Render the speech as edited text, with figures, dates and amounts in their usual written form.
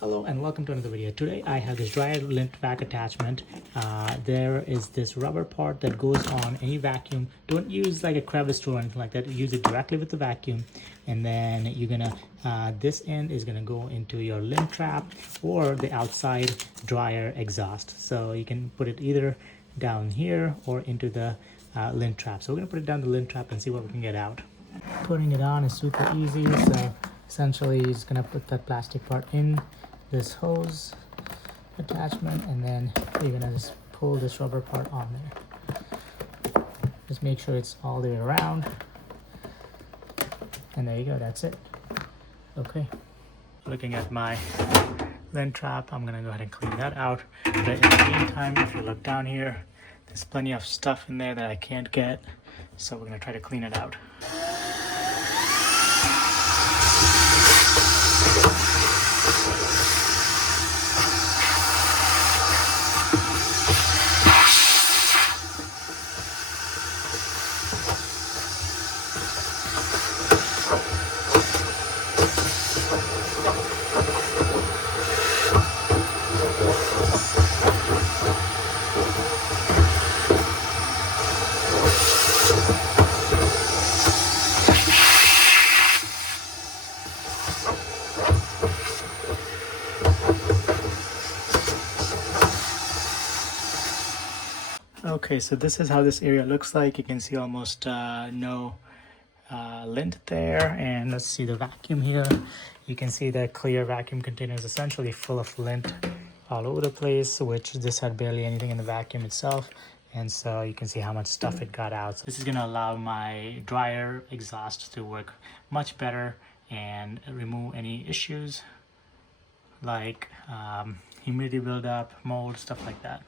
Hello and welcome to another video. Today I have this dryer lint vac attachment. There is this rubber part that goes on any vacuum. Don't use like a crevice tool or anything like that. Use it directly with the vacuum, and then you're gonna this end is gonna go into your lint trap or the outside dryer exhaust. So you can put it either down here or into the lint trap. So we're gonna put it down the lint trap and see what we can get out. Putting it on is super easy. So essentially you're just gonna put that plastic part in this hose attachment, and then you're gonna just pull this rubber part on there. Just make sure it's all the way around, and there you go, that's it. Okay, looking at my lint trap, I'm gonna go ahead and clean that out. But in the meantime, if you look down here, there's plenty of stuff in there that I can't get, so we're gonna try to clean it out. Okay, so this is how this area looks like. You can see almost no lint there, and let's see the vacuum here. You can see the clear vacuum container is essentially full of lint all over the place, which this had barely anything in the vacuum itself, and so you can see how much stuff it got out. So this is going to allow my dryer exhaust to work much better and remove any issues like humidity buildup, mold, stuff like that.